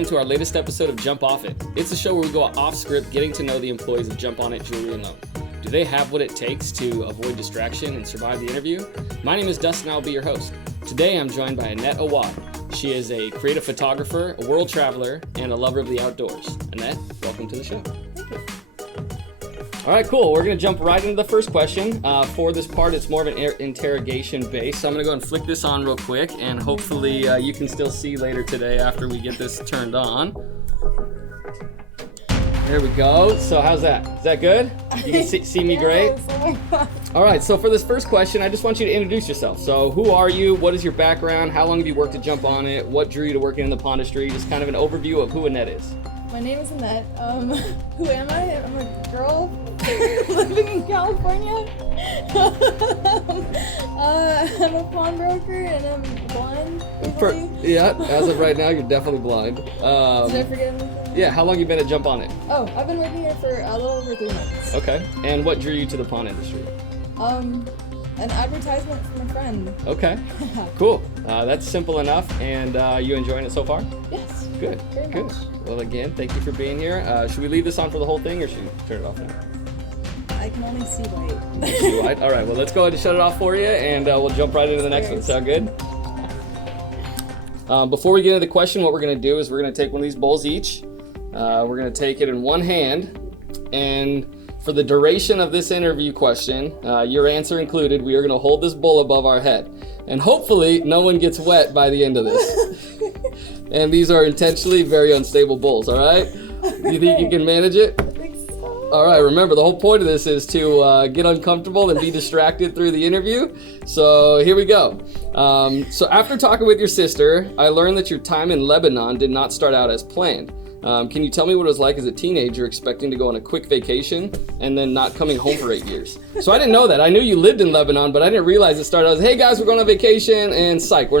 welcome to our latest episode of Jump-Off-It. It's a show where we go off script getting to know the employees of Jum-Pawn-It Jewelry and Loan. Do they have what it takes to avoid distraction and survive the interview? My name is Dustin, I'll be your host. Today I'm joined by Annette Awad. She is a creative photographer, a world traveler, and a lover of the outdoors. Annette, welcome to the show. Thank you. All right, cool. We're going to jump right into the first question. For this part, it's more of an interrogation base. So I'm going to go and flick this on real quick, and hopefully you can still see later today after we get this turned on. There we go. So how's that? Is that good? You can see me great? Oh my God. All right, so for this first question, I just want you to introduce yourself. So who are you? What is your background? How long have you worked at Jump-On-It? What drew you to working in the pawn industry? Just kind of an overview of who Annette is. My name is Annette. Who am I? I'm a girl living in California. I'm a pawnbroker and I'm blind. Yeah, as of right now, you're definitely blind. Did I forget anything? Yeah, how long you been at Jump-On-It? Oh, I've been working here for a little over 3 months. Okay, and what drew you to the pawn industry? An advertisement from a friend. Okay, cool. That's simple enough, and you enjoying it so far? Yes. Good, Very good. much. Well, again, thank you for being here. Should we leave this on for the whole thing, or should we turn it off now? I can only see white. See white? All right, well, let's go ahead and shut it off for you, and we'll jump right into the next one. Sound good? Before we get into the question, what we're going to do is we're going to take one of these bowls each. We're going to take it in one hand, and for the duration of this interview question, your answer included, we are going to hold this bowl above our head. And hopefully, no one gets wet by the end of this. And these are intentionally very unstable bowls, all right? You think you can manage it? I think so. All right, remember, the whole point of this is to get uncomfortable and be distracted through the interview. So here we go. So after talking with your sister, I learned that your time in Lebanon did not start out as planned. Can you tell me what it was like as a teenager expecting to go on a quick vacation and then not coming home for 8 years? So I didn't know that. I knew you lived in Lebanon, but I didn't realize it started as, hey guys, we're going on vacation, and psych, we're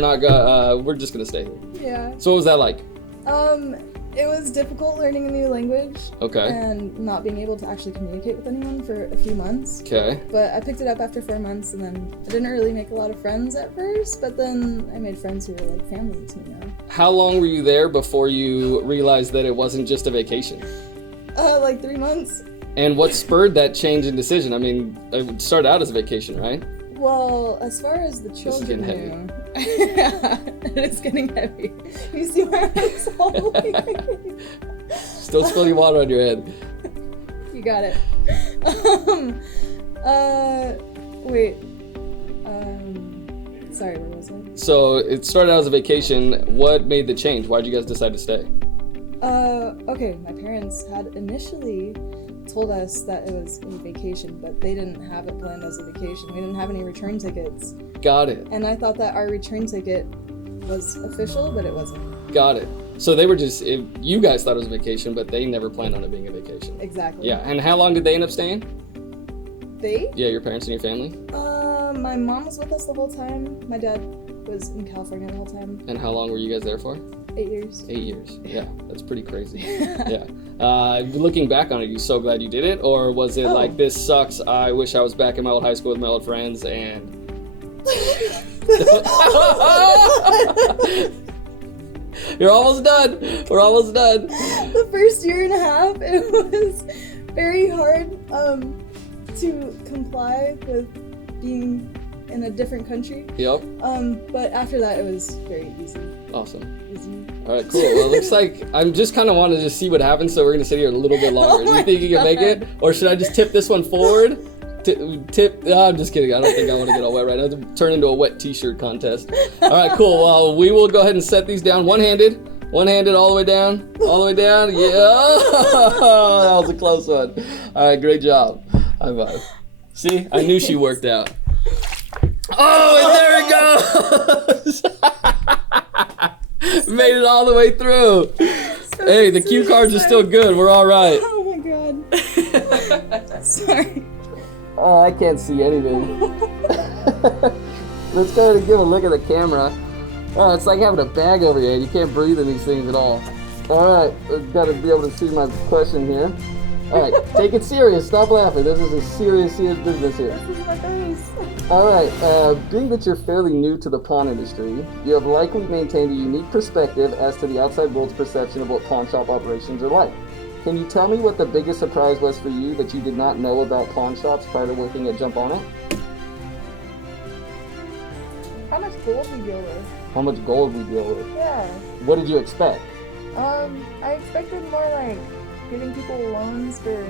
just gonna stay here. Yeah. So what was that like? It was difficult learning a new language. Okay. And not being able to actually communicate with anyone for a few months. Okay. But I picked it up after 4 months, and then I didn't really make a lot of friends at first, but then I made friends who were like family to me now. How long were you there before you realized that it wasn't just a vacation? Like 3 months. And what spurred that change in decision? I mean, it started out as a vacation, right? Well, as far as the children getting knew, it is getting heavy. You see where I'm swallowing? Still spilling water on your head. You got it. Wait. Sorry, where was I? So it started out as a vacation. What made the change? Why did you guys decide to stay? Okay, my parents had initially told us that it was a vacation, but they didn't have it planned as a vacation. We didn't have any return tickets. Got it. And I thought that our return ticket was official, but it wasn't. Got it. So they were just, you guys thought it was a vacation, but they never planned on it being a vacation. Exactly. Yeah, and how long did they end up staying? They? Yeah, your parents and your family? My mom was with us the whole time. My dad was in California the whole time. And how long were you guys there for? 8 years. 8 years. Yeah, that's pretty crazy. Yeah. Looking back on it, are you so glad you did it? Or was it like, this sucks, I wish I was back in my old high school with my old friends, and... You're almost done. We're almost done. The first year and a half, it was very hard to comply with being in a different country. Yep. But after that, it was very easy. Awesome. Easy. All right, cool. Well, it looks like I'm just kind of wanting to just see what happens, so we're going to sit here a little bit longer. Do you think you can make it? Or should I just tip this one forward? No, I'm just kidding. I don't think I want to get all wet right now. It'll turn into a wet t-shirt contest. All right, cool. Well, we will go ahead and set these down one-handed. One-handed all the way down. All the way down. Yeah. That was a close one. All right, great job. High five. See? I knew she worked out. Oh, and there it goes. Made it all the way through. Hey, the cue cards are still good. We're all right. Oh my God. Sorry. Oh, I can't see anything. Let's go ahead and give a look at the camera. Oh, it's like having a bag over your head. You can't breathe in these things at all. All right, I've got to be able to see my question here. All right, take it serious. Stop laughing. This is a serious business here. This is my face. All right, being that you're fairly new to the pawn industry, you have likely maintained a unique perspective as to the outside world's perception of what pawn shop operations are like. Can you tell me what the biggest surprise was for you that you did not know about pawn shops prior to working at Jum-Pawn-It? How much gold we deal with? How much gold we deal with? Yeah. What did you expect? I expected more like giving people loans for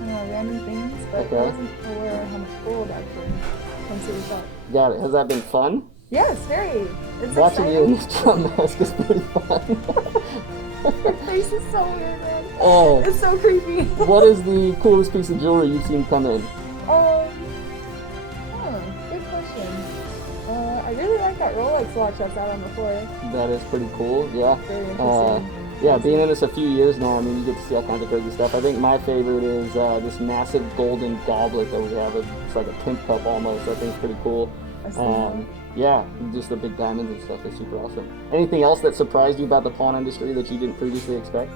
random things, but Okay. I wasn't aware of how much gold actually comes to the shop. Got it. Has that been fun? Yes, very. It's Watching you in exciting. this drum mask is pretty fun. Your face is so weird, man. Oh, It's so creepy. what is the coolest piece of jewelry you've seen come in? Good question. I really like that Rolex watch that's out on the floor. That is pretty cool, yeah. Very interesting. Yeah, being in this a few years now, I mean, you get to see all kinds of crazy stuff. I think my favorite is this massive golden goblet that we have. It's like a pimp cup almost. I think it's pretty cool. I've seen that. Yeah, just the big diamonds and stuff is super awesome. Anything else that surprised you about the pawn industry that you didn't previously expect?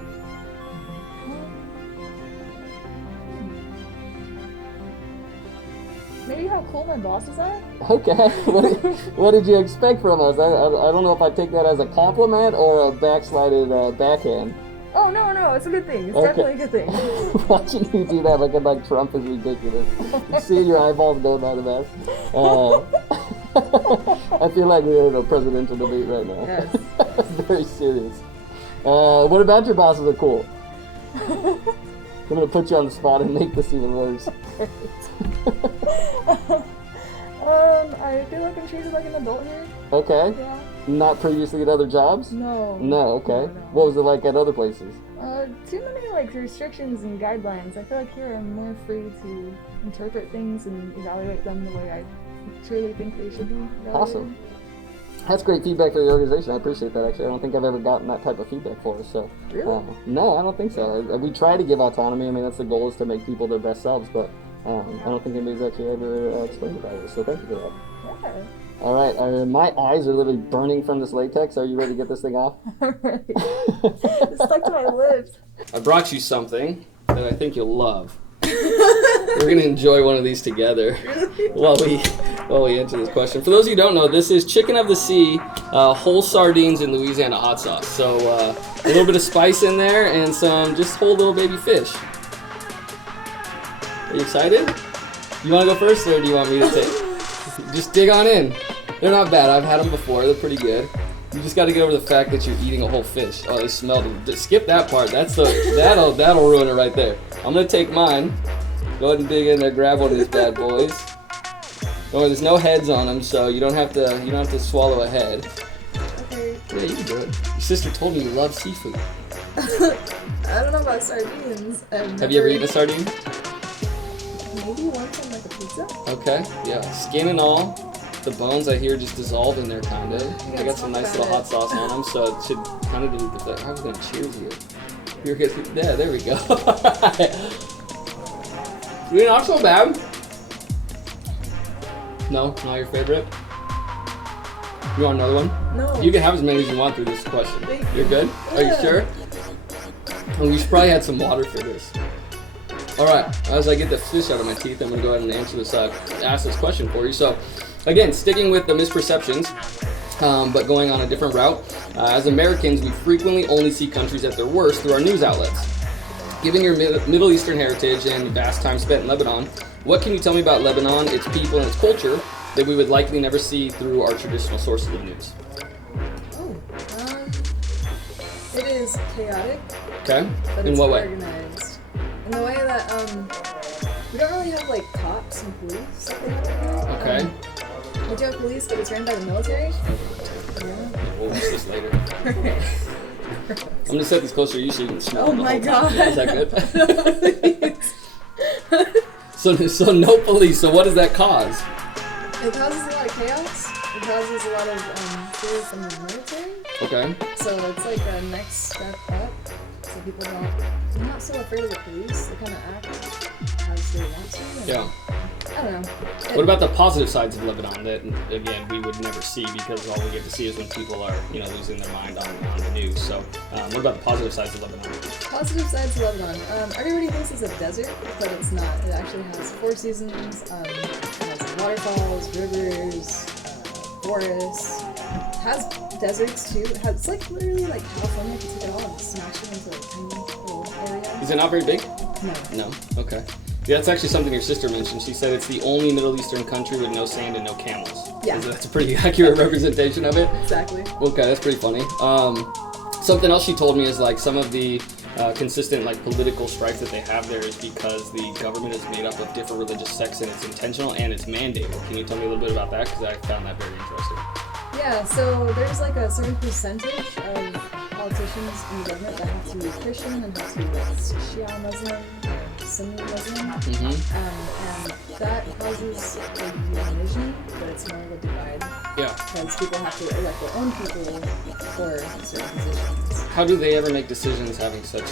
Maybe how cool my bosses are? Okay, what did you expect from us? I don't know if I take that as a compliment or a backslided backhand. Oh, no, it's a good thing. It's Okay. definitely a good thing. Watching you do that looking like Trump is ridiculous. Seeing your eyeballs go by the mess. I feel like we're in a presidential debate right now. Yes. Very serious. What about your bosses are cool? I'm gonna put you on the spot and make this even worse. I feel like I'm treated like an adult here. Okay. Yeah. Not previously at other jobs? No. No, okay. No. What was it like at other places? Too many like restrictions and guidelines. I feel like here I'm more free to interpret things and evaluate them the way I truly think they should be evaluated. Awesome. That's great feedback for the organization. I appreciate that, actually. I don't think I've ever gotten that type of feedback for us. So, Really? no, I don't think so. We try to give autonomy. I mean, that's the goal, is to make people their best selves. But I don't think anybody's actually ever explained about it. So thank you for that. Yeah. All right, my eyes are literally burning from this latex. Are you ready to get this thing off? Alright. It's stuck to my lips. I brought you something that I think you'll love. We're gonna enjoy one of these together while we answer this question. For those of you who don't know, this is chicken of the sea, whole sardines in Louisiana hot sauce. So a little bit of spice in there and some just whole little baby fish. Are you excited? You want to go first, or do you want me to take? Just dig on in. They're not bad. I've had them before. They're pretty good. You just got to get over the fact that you're eating a whole fish. Oh, they smell. Skip that part. That'll ruin it right there. I'm gonna take mine. Go ahead and dig in there. Grab one of these bad boys. Oh, there's no heads on them, so you don't have to swallow a head. Okay. Yeah, you can do it. Your sister told me you love seafood. I don't know about sardines. Have you ever eaten a sardine? Maybe once on like a pizza? Okay. Yeah. Skin and all. The bones I hear just dissolve in there, kind of. Yeah, They got some nice little hot sauce on them, so it should kind of dilute the flavor. I was gonna cheers you. You're good. Yeah, there we go. You're not so bad. No, not your favorite. You want another one? No. You can have as many as you want through this question. Thank You're good? Are you Yeah. sure? Well, we should probably add some water for this. Alright, as I get the fish out of my teeth, I'm going to go ahead and answer this, ask this question for you. So, again, sticking with the misperceptions, but going on a different route. As Americans, we frequently only see countries at their worst through our news outlets. Given your Middle Eastern heritage and vast time spent in Lebanon, what can you tell me about Lebanon, its people, and its culture that we would likely never see through our traditional sources of news? Oh, it is chaotic, Okay? but In it's what way? organized. In the way that we don't really have like cops and police that they have here. Okay. We do have police, but it's ran by the military. Yeah. We'll watch this later. I'm gonna set these closer to you so you can smell Oh them the my whole time. god. Is that good? So no police. So what does that cause? It causes a lot of chaos. It causes a lot of fear from the military. Okay. So it's like a next step up. So people they're not so afraid of the police. They kind of act as they want to. And Yeah. I don't know. What about the positive sides of Lebanon that, again, we would never see because all we get to see is when people are, losing their mind on the news. So, what about the positive sides of Lebanon? Positive sides of Lebanon. Everybody thinks it's a desert, but it's not. It actually has 4 seasons. It has waterfalls, rivers, forests. It has deserts too. It's like literally like California. You can take it all and smash it into a tiny little area. Is it not very big? No. No? Okay. Yeah, that's actually something your sister mentioned. She said it's the only Middle Eastern country with no sand and no camels. Yeah. That's a pretty accurate representation of it. Exactly. Okay, that's pretty funny. Something else she told me is like some of the consistent like political strife that they have there is because the government is made up of different religious sects and it's intentional and it's mandated. Can you tell me a little bit about that? Because I found that very interesting. Yeah, so there's like a certain percentage of politicians in the government that have to be Christian and have to be like Shia Muslim or Sunni Muslim. Mm-hmm. And that causes a division, but it's more of a divide. Yeah. Because people have to elect their own people for certain positions. How do they ever make decisions having such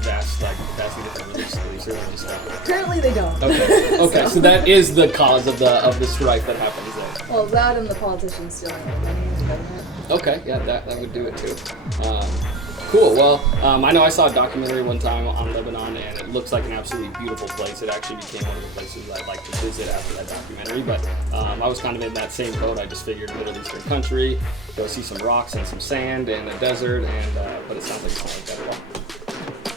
vastly different religious stuff? Currently they don't. Okay. Okay, so that is the cause of the strife that happens there. Well, that and the politicians stealing their money in the government. Okay, yeah, that would do it too. Cool. Well, I know I saw a documentary one time on Lebanon, and it looks like an absolutely beautiful place. It actually became one of the places I'd like to visit after that documentary. But I was kind of in that same boat. I just figured Middle Eastern country, go see some rocks and some sand and a desert, and but it sounds like it's not like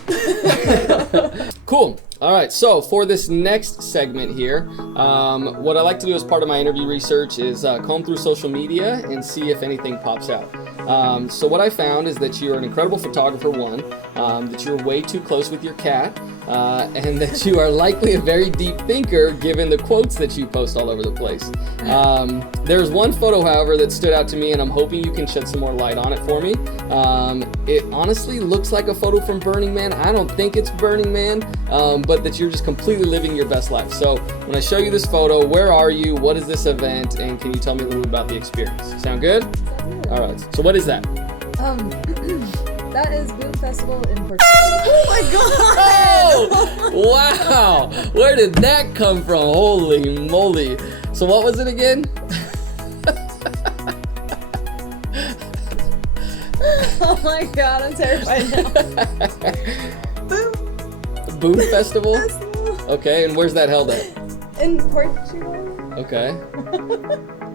that at all. Cool. All right, so for this next segment here, what I like to do as part of my interview research is comb through social media and see if anything pops out. So what I found is that you're an incredible photographer, one, that you're way too close with your cat, and that you are likely a very deep thinker given the quotes that you post all over the place. There's one photo, however, that stood out to me, and I'm hoping you can shed some more light on it for me. It honestly looks like a photo from Burning Man. I don't think it's Burning Man, but that you're just completely living your best life. So when I show you this photo, where are you? What is this event? And can you tell me a little bit about the experience? Sound good? All right. So what is that? That is Boom Festival in Portugal. Oh my god! Oh, wow! Where did that come from? Holy moly! So what was it again? Oh my god, I'm terrified now. Boom Festival? Okay, and where's that held at? In Portugal. Okay.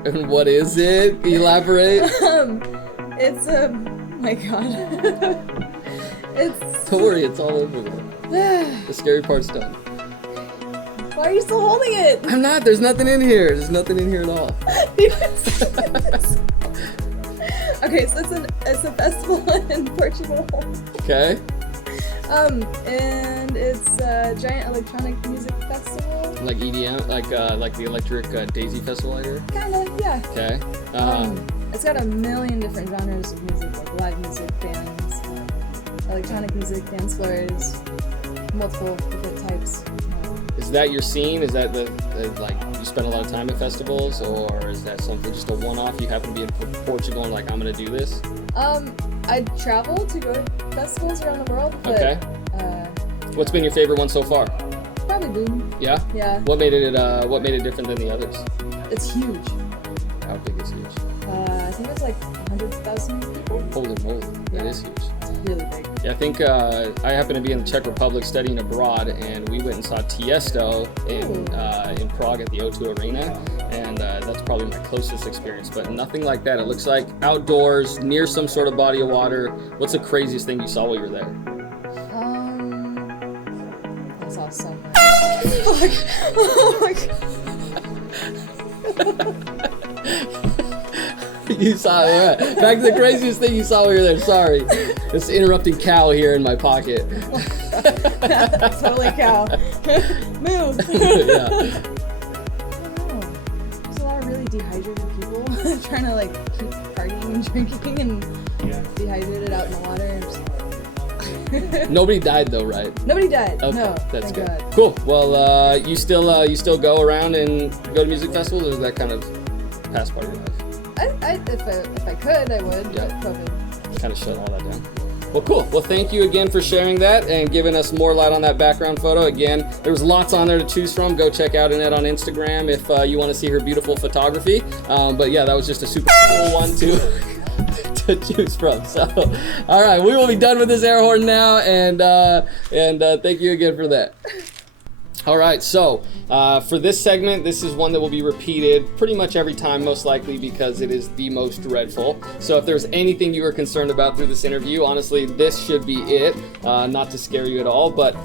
And what is it? Elaborate. It's my god. Don't worry, it's all over there. The scary part's done. Why are you still holding it? I'm not. There's nothing in here. There's nothing in here at all. Okay, so it's a festival in Portugal. Okay. And it's a giant electronic music festival. Like EDM, like the Electric Daisy Festival I hear? Kinda, yeah. Okay. It's got a million different genres of music, like live music, bands, electronic music, dance floors, multiple different types. Is that your scene? Is that like you spend a lot of time at festivals, or is that something just a one-off? You happen to be in Portugal and like I'm gonna do this? I travel to go to festivals around the world, but okay. What's been your favorite one so far? Probably Boom. Yeah. Yeah. What made it different than the others? It's huge. How big is huge? I think it's like 100,000 people. Holy moly, that is huge. It's really big. Yeah, I think I happen to be in the Czech Republic studying abroad, and we went and saw Tiesto in Prague at the O2 Arena, and that's probably my closest experience, but nothing like that. It looks like outdoors, near some sort of body of water. What's the craziest thing you saw while you were there? I saw so much. Fuck. Oh my god. You saw it. Right. Back to the craziest thing you saw while you were there. Sorry. This interrupting cow here in my pocket. Totally cow. Move. Yeah. There's a lot of really dehydrated people trying to like keep partying and drinking and dehydrated out in the water. Nobody died though, right? Nobody died. Okay, no, that's good. God. Cool. Well, you still go around and go to music festivals, or is that kind of past part of your life? If I could, I would. Yeah. But probably. Kind of shut all that down. Well, cool. Well, thank you again for sharing that and giving us more light on that background photo. Again, there was lots on there to choose from. Go check out Annette on Instagram if you want to see her beautiful photography. But yeah, that was just a super cool one to choose from. So, all right, we will be done with this air horn now, and thank you again for that. All right, so for this segment, this is one that will be repeated pretty much every time, most likely because it is the most dreadful. So if there's anything you were concerned about through this interview, honestly, this should be it, not to scare you at all. But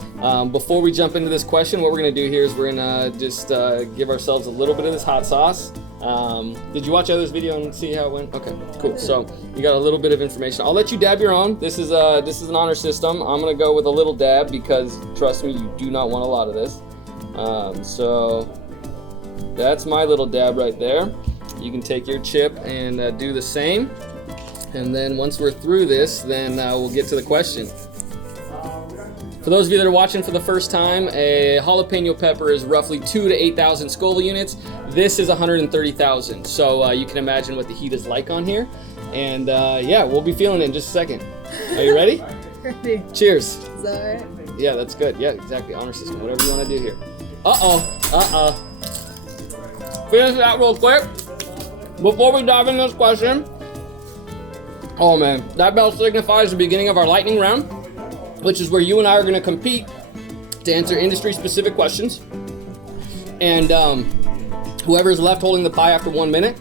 before we jump into this question, what we're gonna do here is we're gonna just give ourselves a little bit of this hot sauce. Did you watch others' video and see how it went? Okay, cool. So you got a little bit of information. I'll let you dab your own. This is an honor system. I'm gonna go with a little dab because trust me, you do not want a lot of this. So that's my little dab right there. You can take your chip and do the same. And then once we're through this, then we'll get to the question. For those of you that are watching for the first time, a jalapeno pepper is roughly 2,000 to 8,000 Scoville units. This is 130,000. So you can imagine what the heat is like on here. And yeah, we'll be feeling it in just a second. Are you ready? Ready. Cheers. Is that alright? Yeah, that's good. Yeah, exactly. Honor system, whatever you want to do here. Finish that real quick. Before we dive into this question. Oh man, that bell signifies the beginning of our lightning round, which is where you and I are going to compete to answer industry-specific questions. And whoever is left holding the pie after 1 minute,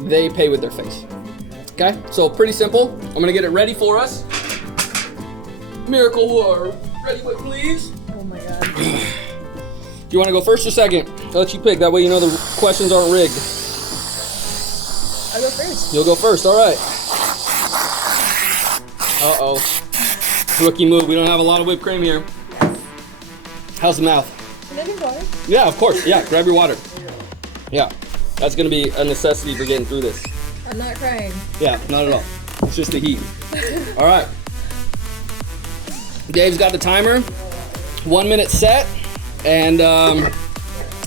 they pay with their face. Okay, so pretty simple. I'm going to get it ready for us. Miracle War, ready, wait, please. Oh my god. Do you want to go first or second? I'll let you pick. That way you know the questions aren't rigged. I'll go first. You'll go first. All right. Uh-oh. Rookie move. We don't have a lot of whipped cream here. How's the mouth? Can I drink water? Yeah, of course. Yeah, grab your water. Yeah, that's going to be a necessity for getting through this. I'm not crying. Yeah, not at all. It's just the heat. All right. Dave's got the timer. 1 minute set. And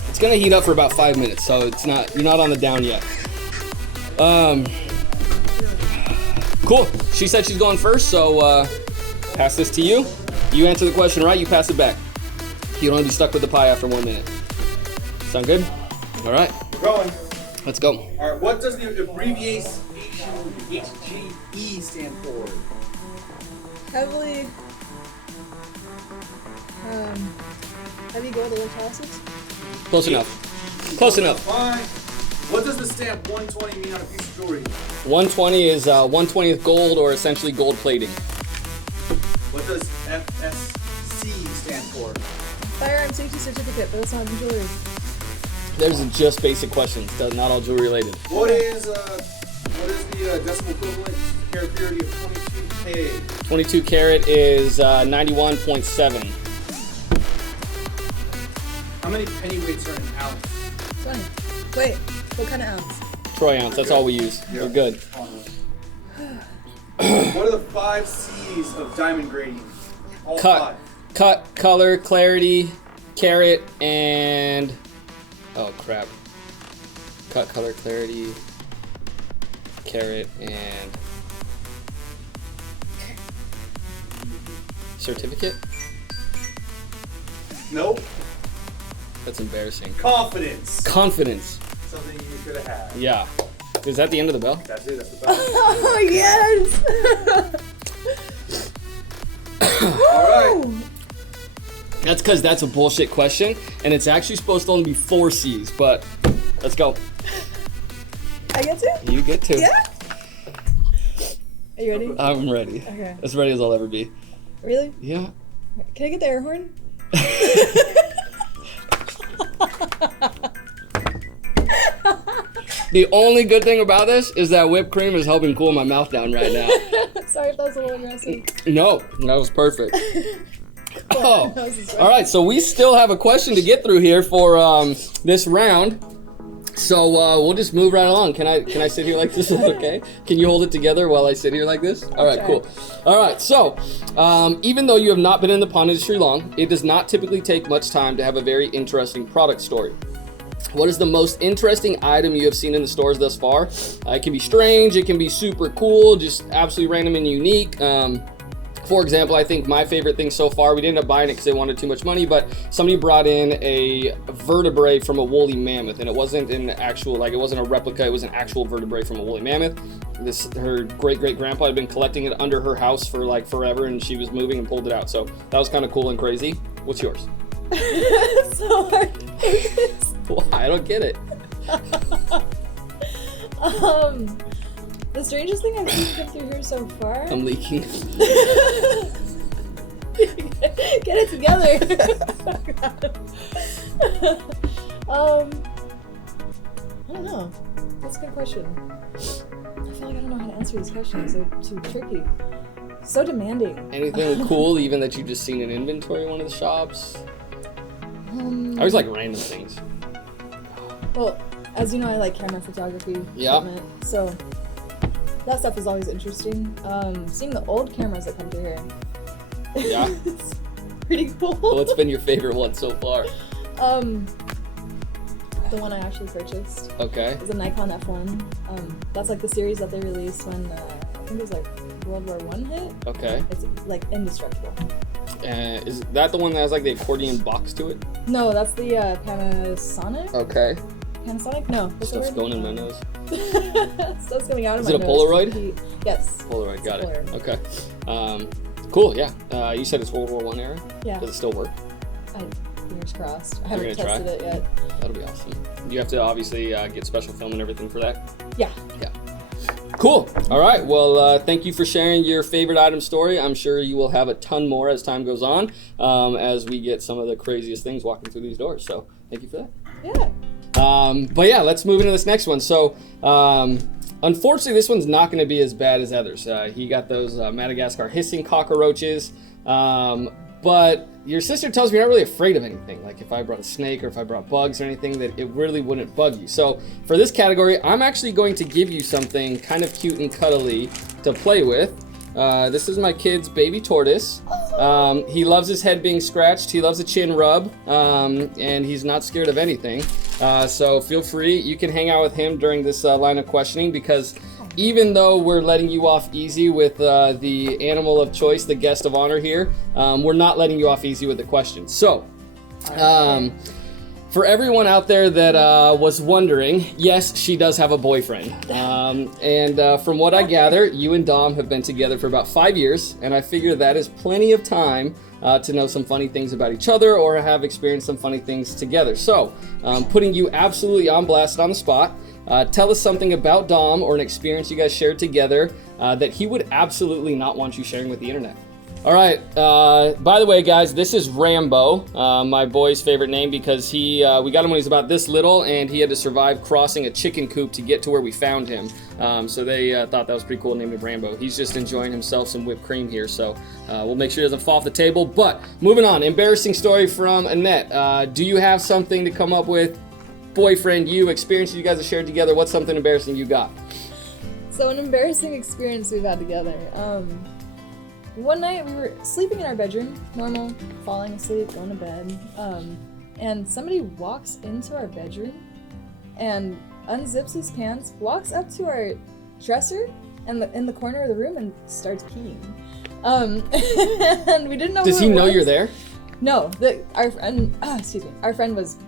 it's gonna heat up for about 5 minutes, so you're not on the down yet. Cool. She said she's going first, so pass this to you. You answer the question right, you pass it back. You don't want to be stuck with the pie after 1 minute. Sound good? All right. We're going. Let's go. All right. What does the abbreviation HGE stand for? Heavily. Heavy gold electrolysis? Close enough. Close enough. Fine. What does the stamp 120 mean on a piece of jewelry? 120 is 1/20th gold, or essentially gold plating. What does FSC stand for? Firearm safety certificate, but that's not in jewelry. There's just basic questions, not all jewelry related. What is the decimal equivalent carat purity of 22K? 22 carat is 91.7. How many pennyweights are in an ounce? 20. Wait, what kind of ounce? Troy ounce, that's all we use. Yeah. We're good. What are the 5 C's of diamond grading? All Cut, 5. cut, color, clarity, carat, and oh crap. Cut, color, clarity, carat, and certificate? Nope. That's embarrassing. Confidence. Confidence. Something you could have had. Yeah. Is that the end of the bell? That's it. That's the best. Oh, yes! All right. That's because that's a bullshit question, and it's actually supposed to only be 4 C's, but let's go. I get to? You get to. Yeah? Are you ready? I'm ready. Okay. As ready as I'll ever be. Really? Yeah. Can I get the air horn? The only good thing about this is that whipped cream is helping cool my mouth down right now. Sorry if that was a little aggressive. No, that was perfect. Oh, That was just all right. So we still have a question to get through here for this round. So we'll just move right along. Can I sit here like this? Is that okay? Can you hold it together while I sit here like this? All right, cool. All right. So even though you have not been in the pawn industry long, it does not typically take much time to have a very interesting product story. What is the most interesting item you have seen in the stores thus far? It can be strange, it can be super cool, just absolutely random and unique. For example, I think my favorite thing so far, we didn't end up buying it because they wanted too much money, but somebody brought in a vertebrae from a woolly mammoth, and it wasn't an actual, like, it wasn't a replica, it was an actual vertebrae from a woolly mammoth. Her great-great-grandpa had been collecting it under her house for like forever, and she was moving and pulled it out. So that was kind of cool and crazy. What's yours? So hard. Why? I don't get it. The strangest thing I've seen come through here so far. I'm leaking. Get it together. I don't know. That's a good question. I feel like I don't know how to answer these questions. They're too tricky. So demanding. Anything cool, even that you just seen in inventory in one of the shops? I always like random things. Well, as you know, I like camera photography equipment, so that stuff is always interesting. Seeing the old cameras that come through here. Yeah. It's pretty cool. What's been your favorite one so far? The one I actually purchased. Okay. Is a Nikon F1. That's like the series that they released when I think it was like World War I hit. Okay. It's like indestructible. Is that the one that has like the accordion box to it? No, that's the Panasonic. Okay. Panasonic? No. Stuff's going in my nose. Stuff's coming out of my nose. Is it a Polaroid? Yes. Polaroid, got it. Polaroid. Okay. Cool, yeah. You said it's World War I era? Yeah. Does it still work? Fingers crossed. I You're haven't gonna tested it yet. That'll be awesome. You have to obviously get special film and everything for that? Yeah. Yeah. Cool. All right. Well, thank you for sharing your favorite item story. I'm sure you will have a ton more as time goes on, as we get some of the craziest things walking through these doors. So thank you for that. Yeah. But yeah, let's move into this next one. So, unfortunately, this one's not going to be as bad as others. He got those Madagascar hissing cockroaches. But your sister tells me you're not really afraid of anything. Like if I brought a snake or if I brought bugs or anything, that it really wouldn't bug you. So for this category, I'm actually going to give you something kind of cute and cuddly to play with. This is my kid's baby tortoise. He loves his head being scratched. He loves a chin rub, and he's not scared of anything. So feel free. You can hang out with him during this line of questioning, because even though we're letting you off easy with the animal of choice, the guest of honor here, we're not letting you off easy with the questions. So, for everyone out there that was wondering, yes, she does have a boyfriend. And from what I gather, you and Dom have been together for about 5 years, and I figure that is plenty of time to know some funny things about each other or have experienced some funny things together. So, putting you absolutely on blast on the spot, tell us something about Dom or an experience you guys shared together that he would absolutely not want you sharing with the internet. All right. By the way, guys, this is Rambo, my boy's favorite name, because we got him when he was about this little, and he had to survive crossing a chicken coop to get to where we found him. So they thought that was pretty cool, named him Rambo. He's just enjoying himself some whipped cream here, so we'll make sure he doesn't fall off the table. But moving on, embarrassing story from Annette. Do you have something to come up with? Boyfriend, experiences you guys have shared together. What's something embarrassing you got? So an embarrassing experience we've had together. One night we were sleeping in our bedroom, normal, falling asleep, going to bed, and somebody walks into our bedroom and unzips his pants, walks up to our dresser and in the corner of the room and starts peeing. And we didn't know. Does he know you're there? No, our friend was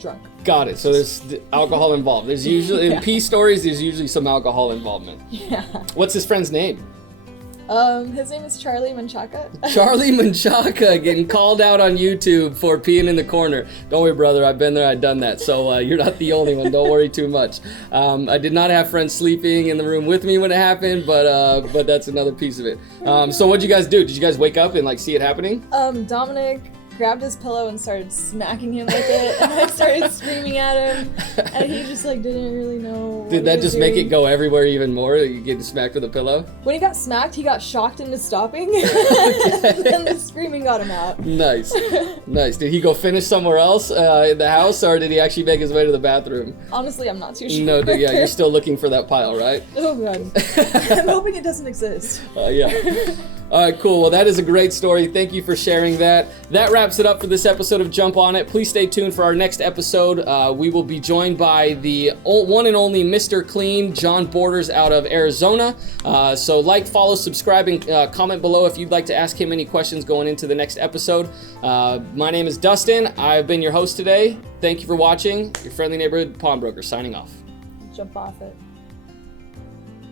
drunk. Got it. So there's alcohol involved. There's usually in pee stories. There's usually some alcohol involvement. Yeah. What's his friend's name? His name is Charlie Menchaca. Charlie Menchaca getting called out on YouTube for peeing in the corner. Don't worry, brother. I've been there. I've done that. So you're not the only one. Don't worry too much. I did not have friends sleeping in the room with me when it happened, but that's another piece of it. So what'd you guys do? Did you guys wake up and like see it happening? Dominic grabbed his pillow and started smacking him with it, and I started screaming at him, and he just like didn't really know. Did that just make it go everywhere even more? You getting smacked with a pillow? When he got smacked, he got shocked into stopping, and then the screaming got him out. Nice, nice. Did he go finish somewhere else in the house, or did he actually make his way to the bathroom? Honestly, I'm not too sure. No, yeah, you're still looking for that pile, right? Oh god, I'm hoping it doesn't exist. Yeah. All right, cool. Well, that is a great story. Thank you for sharing that. That wraps wraps it up for this episode of Jump On It. Please stay tuned for our next episode. We will be joined by the one and only Mr. Clean, John Borders out of Arizona. So like, follow, subscribe, and comment below if you'd like to ask him any questions going into the next episode. My name is Dustin. I've been your host today. Thank you for watching. Your friendly neighborhood pawnbroker signing off. Jump off it.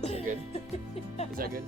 Is that good? Is that good?